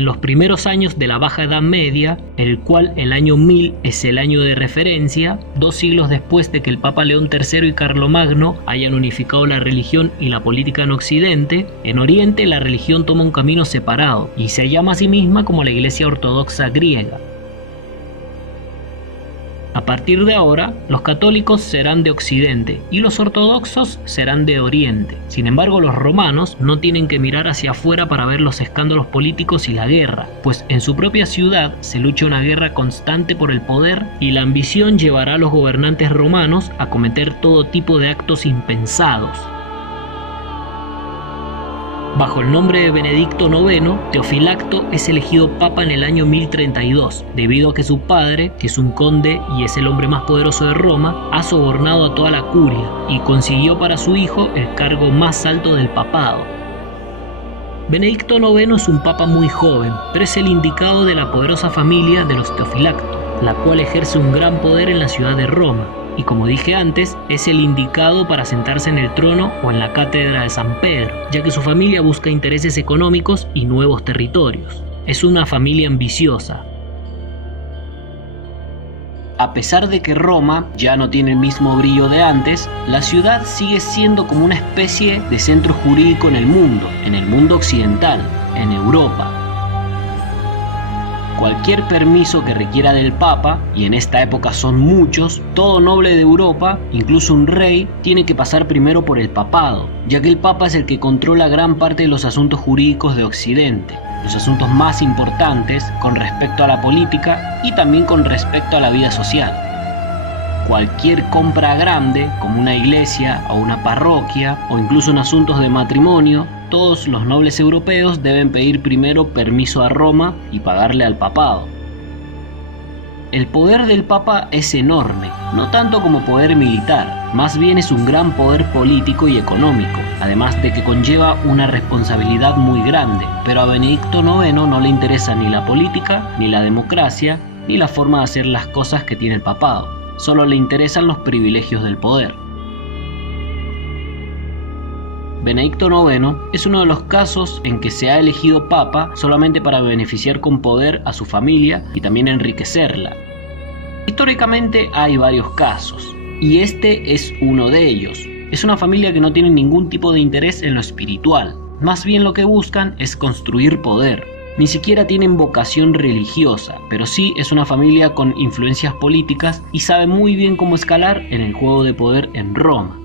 en los primeros años de la Baja Edad Media, el cual el año 1000 es el año de referencia, 2 siglos después de que el Papa León III y Carlomagno hayan unificado la religión y la política en Occidente, en Oriente la religión toma un camino separado y se llama a sí misma como la Iglesia Ortodoxa griega. A partir de ahora, los católicos serán de Occidente y los ortodoxos serán de Oriente. Sin embargo, los romanos no tienen que mirar hacia afuera para ver los escándalos políticos y la guerra, pues en su propia ciudad se lucha una guerra constante por el poder y la ambición llevará a los gobernantes romanos a cometer todo tipo de actos impensados. Bajo el nombre de Benedicto IX, Teofilacto es elegido papa en el año 1032, debido a que su padre, que es un conde y es el hombre más poderoso de Roma, ha sobornado a toda la curia y consiguió para su hijo el cargo más alto del papado. Benedicto IX es un papa muy joven, pero es el indicado de la poderosa familia de los Teofilacto, la cual ejerce un gran poder en la ciudad de Roma. Y como dije antes, es el indicado para sentarse en el trono o en la cátedra de San Pedro, ya que su familia busca intereses económicos y nuevos territorios. Es una familia ambiciosa. A pesar de que Roma ya no tiene el mismo brillo de antes, la ciudad sigue siendo como una especie de centro jurídico en el mundo occidental, en Europa. Cualquier permiso que requiera del Papa, y en esta época son muchos, todo noble de Europa, incluso un rey, tiene que pasar primero por el papado, ya que el Papa es el que controla gran parte de los asuntos jurídicos de Occidente, los asuntos más importantes con respecto a la política y también con respecto a la vida social. Cualquier compra grande, como una iglesia o una parroquia, o incluso en asuntos de matrimonio, todos los nobles europeos deben pedir primero permiso a Roma y pagarle al papado. El poder del Papa es enorme, no tanto como poder militar, más bien es un gran poder político y económico, además de que conlleva una responsabilidad muy grande, pero a Benedicto IX no le interesa ni la política, ni la democracia, ni la forma de hacer las cosas que tiene el papado, solo le interesan los privilegios del poder. Benedicto IX es uno de los casos en que se ha elegido papa solamente para beneficiar con poder a su familia y también enriquecerla. Históricamente hay varios casos, y este es uno de ellos. Es una familia que no tiene ningún tipo de interés en lo espiritual, más bien lo que buscan es construir poder. Ni siquiera tienen vocación religiosa, pero sí es una familia con influencias políticas y sabe muy bien cómo escalar en el juego de poder en Roma.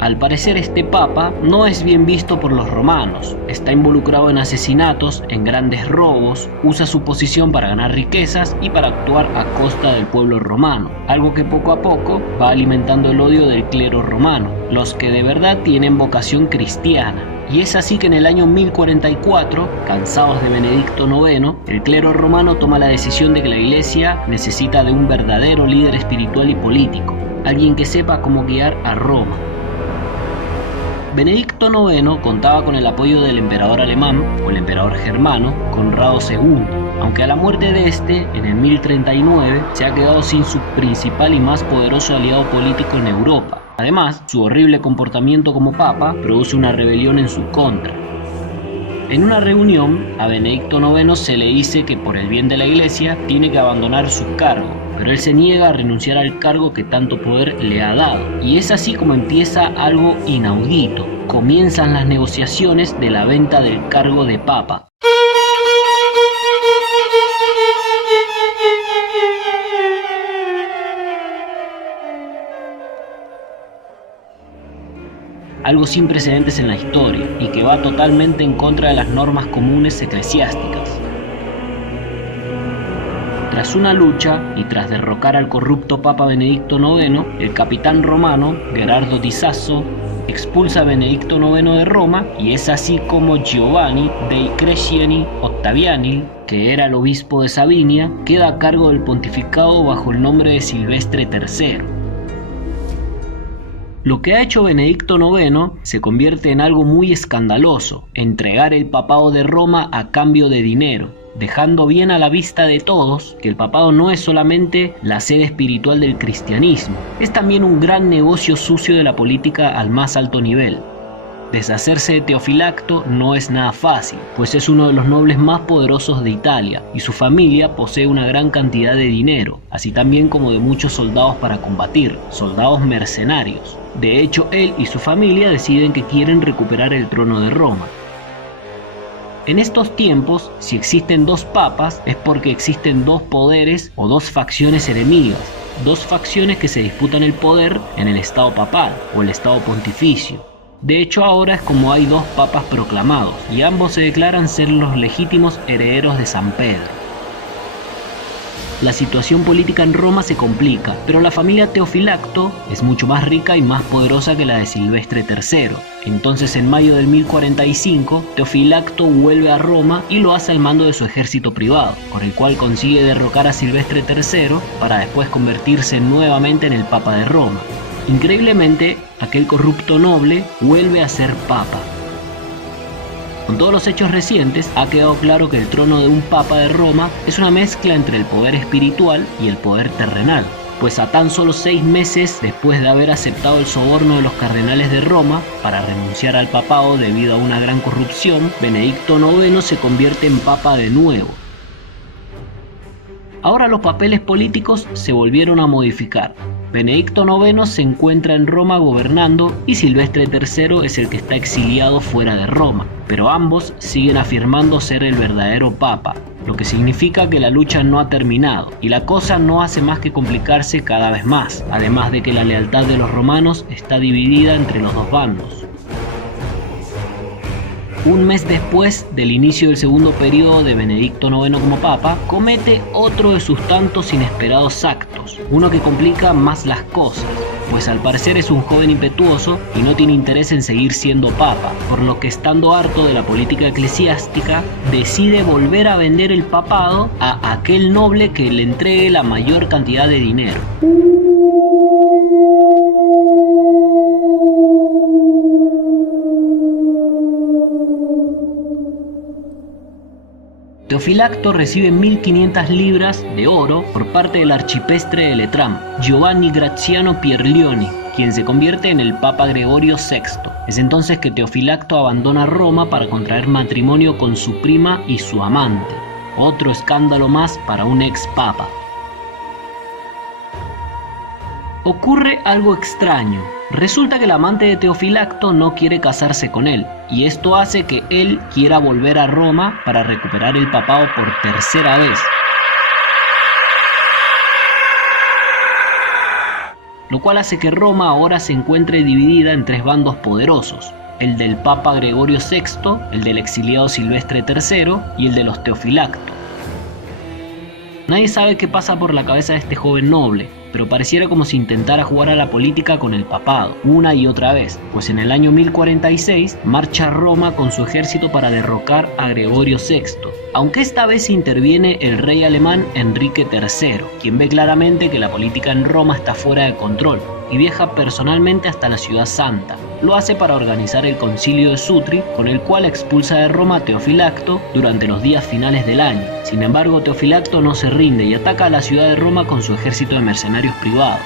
Al parecer este papa no es bien visto por los romanos, está involucrado en asesinatos, en grandes robos, usa su posición para ganar riquezas y para actuar a costa del pueblo romano, algo que poco a poco va alimentando el odio del clero romano, los que de verdad tienen vocación cristiana. Y es así que en el año 1044, cansados de Benedicto IX, el clero romano toma la decisión de que la iglesia necesita de un verdadero líder espiritual y político, alguien que sepa cómo guiar a Roma. Benedicto IX contaba con el apoyo del emperador alemán, o el emperador germano, Conrado II, aunque a la muerte de este, en el 1039, se ha quedado sin su principal y más poderoso aliado político en Europa. Además, su horrible comportamiento como papa produce una rebelión en su contra. En una reunión, a Benedicto IX se le dice que por el bien de la iglesia tiene que abandonar su cargo, pero él se niega a renunciar al cargo que tanto poder le ha dado. Y es así como empieza algo inaudito. Comienzan las negociaciones de la venta del cargo de papa. Algo sin precedentes en la historia y que va totalmente en contra de las normas comunes eclesiásticas. Tras una lucha y tras derrocar al corrupto Papa Benedicto IX, el capitán romano Gerardo di Sasso expulsa a Benedicto IX de Roma y es así como Giovanni dei Cresciani Ottaviani, que era el obispo de Sabinia, queda a cargo del pontificado bajo el nombre de Silvestre III. Lo que ha hecho Benedicto IX se convierte en algo muy escandaloso, entregar el papado de Roma a cambio de dinero, dejando bien a la vista de todos que el papado no es solamente la sede espiritual del cristianismo, es también un gran negocio sucio de la política al más alto nivel. Deshacerse de Teofilacto no es nada fácil, pues es uno de los nobles más poderosos de Italia y su familia posee una gran cantidad de dinero, así también como de muchos soldados para combatir, soldados mercenarios. De hecho, él y su familia deciden que quieren recuperar el trono de Roma. En estos tiempos, si existen dos papas, es porque existen dos poderes o dos facciones enemigas, dos facciones que se disputan el poder en el estado papal o el estado pontificio. De hecho, ahora es como hay dos papas proclamados, y ambos se declaran ser los legítimos herederos de San Pedro. La situación política en Roma se complica, pero la familia Teofilacto es mucho más rica y más poderosa que la de Silvestre III. Entonces, en mayo del 1045, Teofilacto vuelve a Roma y lo hace al mando de su ejército privado, con el cual consigue derrocar a Silvestre III para después convertirse nuevamente en el Papa de Roma. Increíblemente, aquel corrupto noble vuelve a ser papa. Con todos los hechos recientes, ha quedado claro que el trono de un papa de Roma es una mezcla entre el poder espiritual y el poder terrenal, pues a tan solo 6 meses después de haber aceptado el soborno de los cardenales de Roma para renunciar al papado debido a una gran corrupción, Benedicto IX se convierte en papa de nuevo. Ahora los papeles políticos se volvieron a modificar. Benedicto IX se encuentra en Roma gobernando y Silvestre III es el que está exiliado fuera de Roma, pero ambos siguen afirmando ser el verdadero papa, lo que significa que la lucha no ha terminado y la cosa no hace más que complicarse cada vez más, además de que la lealtad de los romanos está dividida entre los dos bandos. Un mes después del inicio del segundo periodo de Benedicto IX como papa, comete otro de sus tantos inesperados actos, uno que complica más las cosas, pues al parecer es un joven impetuoso y no tiene interés en seguir siendo papa, por lo que estando harto de la política eclesiástica, decide volver a vender el papado a aquel noble que le entregue la mayor cantidad de dinero. Teofilacto recibe 1500 libras de oro por parte del archipestre de Letrán, Giovanni Graziano Pierleoni, quien se convierte en el Papa Gregorio VI. Es entonces que Teofilacto abandona Roma para contraer matrimonio con su prima y su amante. Otro escándalo más para un ex papa. Ocurre algo extraño. Resulta que el amante de Teofilacto no quiere casarse con él, y esto hace que él quiera volver a Roma para recuperar el papado por tercera vez. Lo cual hace que Roma ahora se encuentre dividida en 3 bandos poderosos: el del Papa Gregorio VI, el del exiliado Silvestre III y el de los Teofilacto. Nadie sabe qué pasa por la cabeza de este joven noble, pero pareciera como si intentara jugar a la política con el papado, una y otra vez, pues en el año 1046 marcha a Roma con su ejército para derrocar a Gregorio VI, aunque esta vez interviene el rey alemán Enrique III, quien ve claramente que la política en Roma está fuera de control, y viaja personalmente hasta la ciudad santa. Lo hace para organizar el concilio de Sutri, con el cual expulsa de Roma a Teofilacto durante los días finales del año. Sin embargo, Teofilacto no se rinde y ataca a la ciudad de Roma con su ejército de mercenarios privados.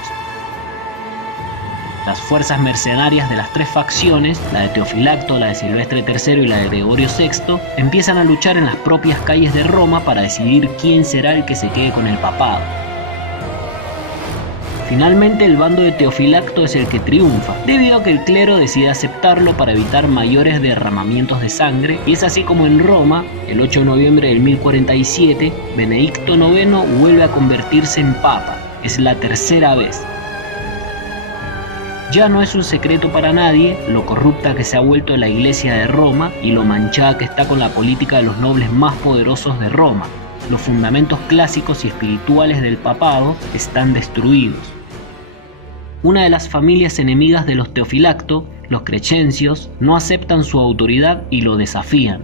Las fuerzas mercenarias de las 3 facciones, la de Teofilacto, la de Silvestre III y la de Gregorio VI, empiezan a luchar en las propias calles de Roma para decidir quién será el que se quede con el papado. Finalmente el bando de Teofilacto es el que triunfa, debido a que el clero decide aceptarlo para evitar mayores derramamientos de sangre, y es así como en Roma, el 8 de noviembre del 1047, Benedicto IX vuelve a convertirse en papa. Es la tercera vez. Ya no es un secreto para nadie lo corrupta que se ha vuelto la iglesia de Roma y lo manchada que está con la política de los nobles más poderosos de Roma. Los fundamentos clásicos y espirituales del papado están destruidos. Una de las familias enemigas de los Teofilacto, los Crescencios, no aceptan su autoridad y lo desafían.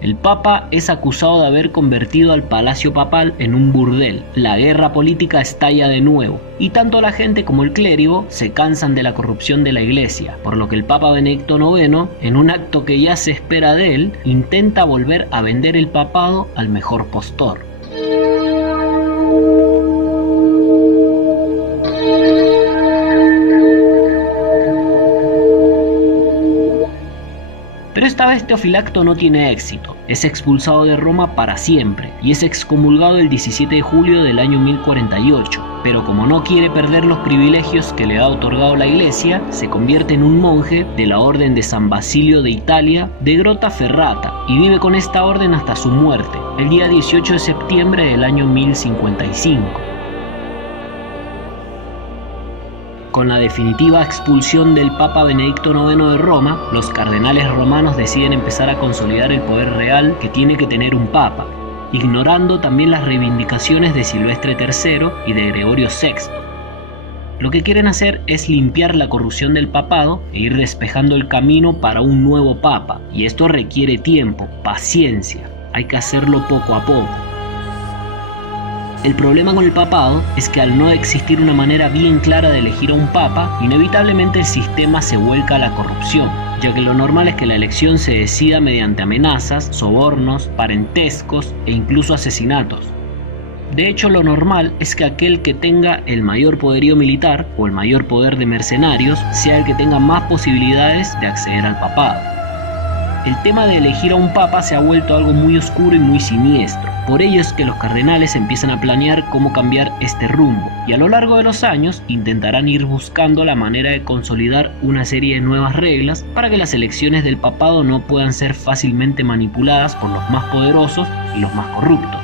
El papa es acusado de haber convertido al palacio papal en un burdel. La guerra política estalla de nuevo, y tanto la gente como el clérigo se cansan de la corrupción de la iglesia, por lo que el papa Benedicto IX, en un acto que ya se espera de él, intenta volver a vender el papado al mejor postor. Pero esta vez Teofilacto no tiene éxito, es expulsado de Roma para siempre y es excomulgado el 17 de julio del año 1048. Pero como no quiere perder los privilegios que le ha otorgado la Iglesia, se convierte en un monje de la Orden de San Basilio de Italia de Grottaferrata y vive con esta orden hasta su muerte, el día 18 de septiembre del año 1055. Con la definitiva expulsión del Papa Benedicto IX de Roma, los cardenales romanos deciden empezar a consolidar el poder real que tiene que tener un papa, ignorando también las reivindicaciones de Silvestre III y de Gregorio VI. Lo que quieren hacer es limpiar la corrupción del papado e ir despejando el camino para un nuevo papa, y esto requiere tiempo, paciencia, hay que hacerlo poco a poco. El problema con el papado es que al no existir una manera bien clara de elegir a un papa, inevitablemente el sistema se vuelca a la corrupción, ya que lo normal es que la elección se decida mediante amenazas, sobornos, parentescos e incluso asesinatos. De hecho, lo normal es que aquel que tenga el mayor poderío militar o el mayor poder de mercenarios sea el que tenga más posibilidades de acceder al papado. El tema de elegir a un papa se ha vuelto algo muy oscuro y muy siniestro. Por ello es que los cardenales empiezan a planear cómo cambiar este rumbo, y a lo largo de los años intentarán ir buscando la manera de consolidar una serie de nuevas reglas para que las elecciones del papado no puedan ser fácilmente manipuladas por los más poderosos y los más corruptos.